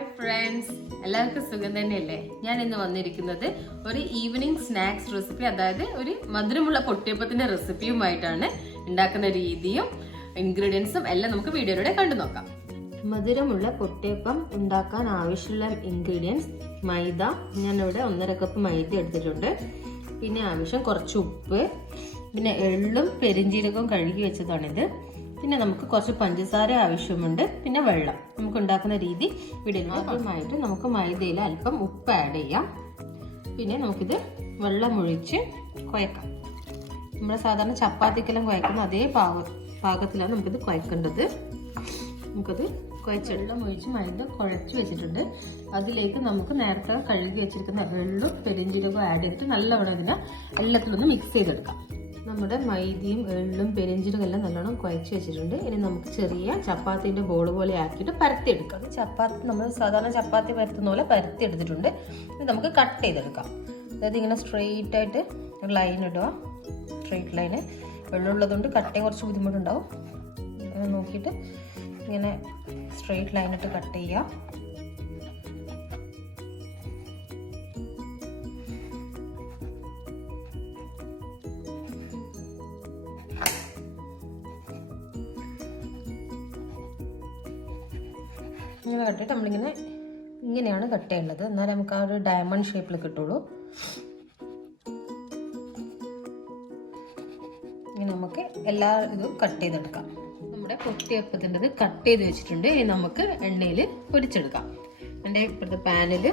Hi friends, എല്ലാവർക്കും സുഖം തന്നെയല്ലേ? ഞാൻ ഇന്ന് വന്നിരിക്കുന്നത് ഒരു ഈവനിങ് സ്നാക്സ് റെസിപ്പി, അതായത് ഒരു മധുരമുള്ള പൊട്ടിയപ്പത്തിന്റെ റെസിപ്പിയുമായിട്ടാണ്. ഉണ്ടാക്കുന്ന രീതിയും ഇൻഗ്രീഡിയൻസും എല്ലാം നമുക്ക് വീഡിയോയിലൂടെ കണ്ടു നോക്കാം. മധുരമുള്ള പൊട്ടിയപ്പം ഉണ്ടാക്കാൻ ആവശ്യമുള്ള ഇൻഗ്രീഡിയൻസ്: മൈദ, ഞാനിവിടെ 1.5 കപ്പ് മൈദ എടുത്തിട്ടുണ്ട്. പിന്നെ ആവശ്യം കുറച്ച് ഉപ്പ്, പിന്നെ എള്ളും പെരിഞ്ജീരകവും കഴുകി വെച്ചതാണിത്. പിന്നെ നമുക്ക് കുറച്ച് പഞ്ചസാര ആവശ്യമുണ്ട്, പിന്നെ വെള്ളം. നമുക്ക് ഉണ്ടാക്കുന്ന രീതി വീഡിയോയിൽ ആദ്യമായിട്ട് നമുക്ക് മൈദയിൽ അല്പം ഉപ്പ് ആഡ് ചെയ്യാം. പിന്നെ നമുക്കിത് വെള്ളം ഒഴിച്ച് കുഴക്കാം. നമ്മൾ സാധാരണ ചപ്പാത്തിക്കെല്ലാം കുഴക്കുന്ന അതേ പാകത്തിലാണ് നമുക്കിത് കുഴക്കേണ്ടത്. നമുക്കത് വെള്ളം ഒഴിച്ച് മൈദ കുഴച്ച് വെച്ചിട്ടുണ്ട്. അതിലേക്ക് നമുക്ക് നേരത്തെ കഴുകി വെച്ചിരിക്കുന്ന എള്ളും പെരിഞ്ജീരകവും ആഡ് ചെയ്തിട്ട് നല്ലവണ്ണം ഇതിനെ എല്ലാത്തിലൊന്ന് മിക്സ് ചെയ്തെടുക്കാം. നമ്മുടെ മൈദയും എള്ളും പെരിഞ്ജീരകം എല്ലാം നല്ലോണം കുഴച്ച് വെച്ചിട്ടുണ്ട്. ഇനി നമുക്ക് ചെറിയ ചപ്പാത്തിന്റെ ബോൾ പോലെ ആക്കിയിട്ട് പരത്തിയെടുക്കാം. ചപ്പാത്തി നമ്മൾ സാധാരണ ചപ്പാത്തി പരത്തുന്ന പോലെ പരത്തി എടുത്തിട്ടുണ്ട്. ഇത് നമുക്ക് കട്ട് ചെയ്തെടുക്കാം. അതായത് ഇങ്ങനെ സ്ട്രെയിറ്റ് ആയിട്ട് ഒരു ലൈൻ ഇടുക, സ്ട്രെയിറ്റ് ലൈന്. വെള്ളമുള്ളതുകൊണ്ട് കട്ട് ചെയ്യാൻ കുറച്ച് ബുദ്ധിമുട്ടുണ്ടാവും. നോക്കിയിട്ട് ഇങ്ങനെ സ്ട്രെയിറ്റ് ലൈൻ ഇട്ട് കട്ട് ചെയ്യാം. ഇങ്ങനെ കട്ടിട്ട് ഇങ്ങനെയാണ് കട്ട് ചെയ്യേണ്ടത്. എന്നാലും നമുക്ക് ആ ഒരു ഡയമണ്ട് ഷേപ്പിൽ കിട്ടുള്ളൂ. ഇനി നമുക്ക് എല്ലാ ഇതും കട്ട് ചെയ്തെടുക്കാം. നമ്മുടെ പൊട്ടിയപ്പത്തിൻ്റെത് കട്ട് ചെയ്ത് വെച്ചിട്ടുണ്ട്. ഇനി നമുക്ക് എണ്ണയിൽ പൊരിച്ചെടുക്കാം. എൻ്റെ ഇപ്പോഴത്തെ പാനിൽ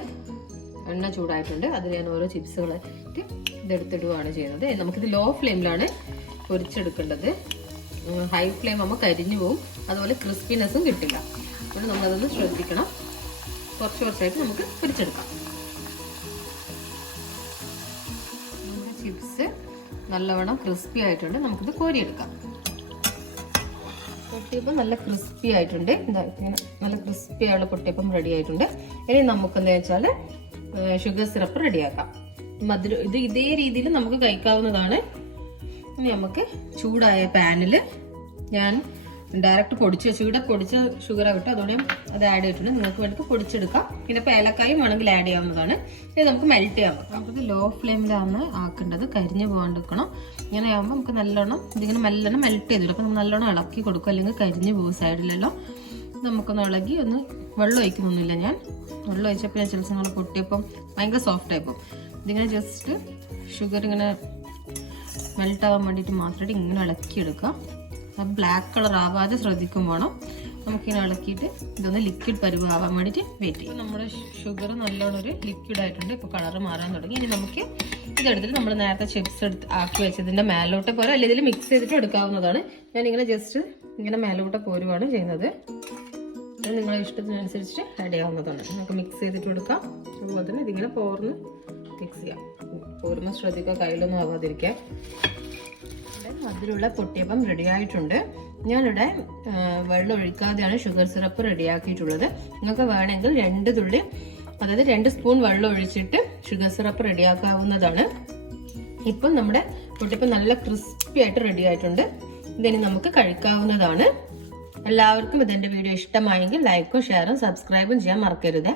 എണ്ണ ചൂടായിട്ടുണ്ട്. അതിൽ ഞാൻ ഓരോ ചിപ്സുകളായിട്ട് ഇതെടുത്തിടുകയാണ് ചെയ്യുന്നത്. നമുക്കിത് ലോ ഫ്ലെയിമിലാണ് പൊരിച്ചെടുക്കേണ്ടത്. ഹൈ ഫ്ലെയിം ആകുമ്പോൾ കരിഞ്ഞു പോവും, അതുപോലെ ക്രിസ്പിനെസ്സും കിട്ടില്ല. അതുകൊണ്ട് നമ്മളതൊന്ന് ശ്രദ്ധിക്കണം. കുറച്ചായിട്ട് നമുക്ക് പൊരിച്ചെടുക്കാം. നമ്മുടെ ചിപ്സ് നല്ലവണ്ണം ക്രിസ്പി ആയിട്ടുണ്ട്. നമുക്കിത് കോരിയെടുക്കാം. പൊട്ടിയപ്പം നല്ല ക്രിസ്പി ആയിട്ടുണ്ട്. ഇങ്ങനെ നല്ല ക്രിസ്പി ആയുള്ള പൊട്ടിയപ്പം റെഡി ആയിട്ടുണ്ട്. ഇനി നമുക്കെന്താ വെച്ചാൽ ഷുഗർ സിറപ്പ് റെഡിയാക്കാം. മധുരം ഇത് ഇതേ രീതിയിൽ നമുക്ക് കഴിക്കാവുന്നതാണ്. ഇനി നമുക്ക് ചൂടായ പാനിൽ ഞാൻ ഡയറക്റ്റ് പൊടിച്ച് പൊടിച്ച ഷുഗർ ആകട്ടെ, അതോടെ അത് ആഡ് ചെയ്തിട്ടുണ്ട്. നിങ്ങൾക്ക് വേണ്ടി പൊടിച്ചെടുക്കാം. പിന്നെ ഇപ്പോൾ ഏലക്കായും വേണമെങ്കിൽ ആഡ് ചെയ്യാവുന്നതാണ്. ഇത് നമുക്ക് മെൽറ്റ് ചെയ്യാൻ പറ്റും. നമുക്കിത് ലോ ഫ്ലെയിമിലാണ് ആക്കേണ്ടത്, കരിഞ്ഞു പോകാണ്ടിരിക്കണം. ഇങ്ങനെ ആകുമ്പോൾ നമുക്ക് നല്ലോണം ഇതിങ്ങനെ നല്ലോണം മെൽറ്റ് ചെയ്തിടും. അപ്പോൾ നമ്മൾ നല്ലോണം ഇളക്കി കൊടുക്കും, അല്ലെങ്കിൽ കരിഞ്ഞു പോകും സൈഡിലെല്ലാം. നമുക്കൊന്ന് ഇളകി ഒന്ന് വെള്ളം ഒഴിക്കുന്നൊന്നുമില്ല. ഞാൻ വെള്ളം ഒഴിച്ചപ്പോൾ ഞാൻ ചില സമയം പൊട്ടിയപ്പം ഭയങ്കര സോഫ്റ്റ് ആയിപ്പോൾ. ഇതിങ്ങനെ ജസ്റ്റ് ഷുഗർ ഇങ്ങനെ മെൽറ്റ് ആവാൻ വേണ്ടിയിട്ട് മാത്രമായിട്ട് ഇങ്ങനെ ഇളക്കിയെടുക്കാം. ബ്ലാക്ക് കളർ ആവാതെ ശ്രദ്ധിക്കും വേണം. നമുക്കിങ്ങനെ ഇളക്കിയിട്ട് ഇതൊന്ന് ലിക്വിഡ് പരുവാൻ വേണ്ടിയിട്ട് വെയിറ്റ് ചെയ്യും. നമ്മുടെ ഷുഗർ നല്ലോണം ഒരു ലിക്വിഡ് ആയിട്ടുണ്ട്. ഇപ്പോൾ കളറ് മാറാൻ തുടങ്ങി. ഇനി നമുക്ക് ഇതെടുത്തിട്ട് നമ്മൾ നേരത്തെ ചിപ്സ് ആക്കി വെച്ചതിൻ്റെ മേലോട്ട് പോലെ അല്ലെങ്കിൽ ഇതിൽ മിക്സ് ചെയ്തിട്ട് എടുക്കാവുന്നതാണ്. ഞാനിങ്ങനെ ജസ്റ്റ് ഇങ്ങനെ മേലോട്ട് പോരുവാണ് ചെയ്യുന്നത്. അത് നിങ്ങളുടെ ഇഷ്ടത്തിനനുസരിച്ച് ആഡ് ചെയ്യാവുന്നതാണ്. നമുക്ക് മിക്സ് ചെയ്തിട്ട് കൊടുക്കാം. അതുപോലെ തന്നെ ഇതിങ്ങനെ പോർന്ന് മിക്സ് ചെയ്യാം. പോരുമ്പോൾ ശ്രദ്ധിക്കുക, കയ്യിലൊന്നും ആവാതിരിക്കാം. മധുരമുള്ള പൊട്ടിയപ്പം റെഡി ആയിട്ടുണ്ട്. ഞാനിവിടെ വെള്ളം ഒഴിക്കാതെയാണ് ഷുഗർ സിറപ്പ് റെഡിയാക്കിയിട്ടുള്ളത്. നിങ്ങൾക്ക് വേണമെങ്കിൽ 2 തുള്ളി, അതായത് 2 സ്പൂൺ വെള്ളം ഒഴിച്ചിട്ട് ഷുഗർ സിറപ്പ് റെഡിയാക്കാവുന്നതാണ്. ഇപ്പം നമ്മുടെ പൊട്ടിയപ്പം നല്ല ക്രിസ്പി ആയിട്ട് റെഡി ആയിട്ടുണ്ട്. ഇതിന് നമുക്ക് കഴിക്കാവുന്നതാണ്. എല്ലാവർക്കും ഇതെന്റെ വീഡിയോ ഇഷ്ടമായെങ്കിൽ ലൈക്കും ഷെയറും സബ്സ്ക്രൈബും ചെയ്യാൻ മറക്കരുത്.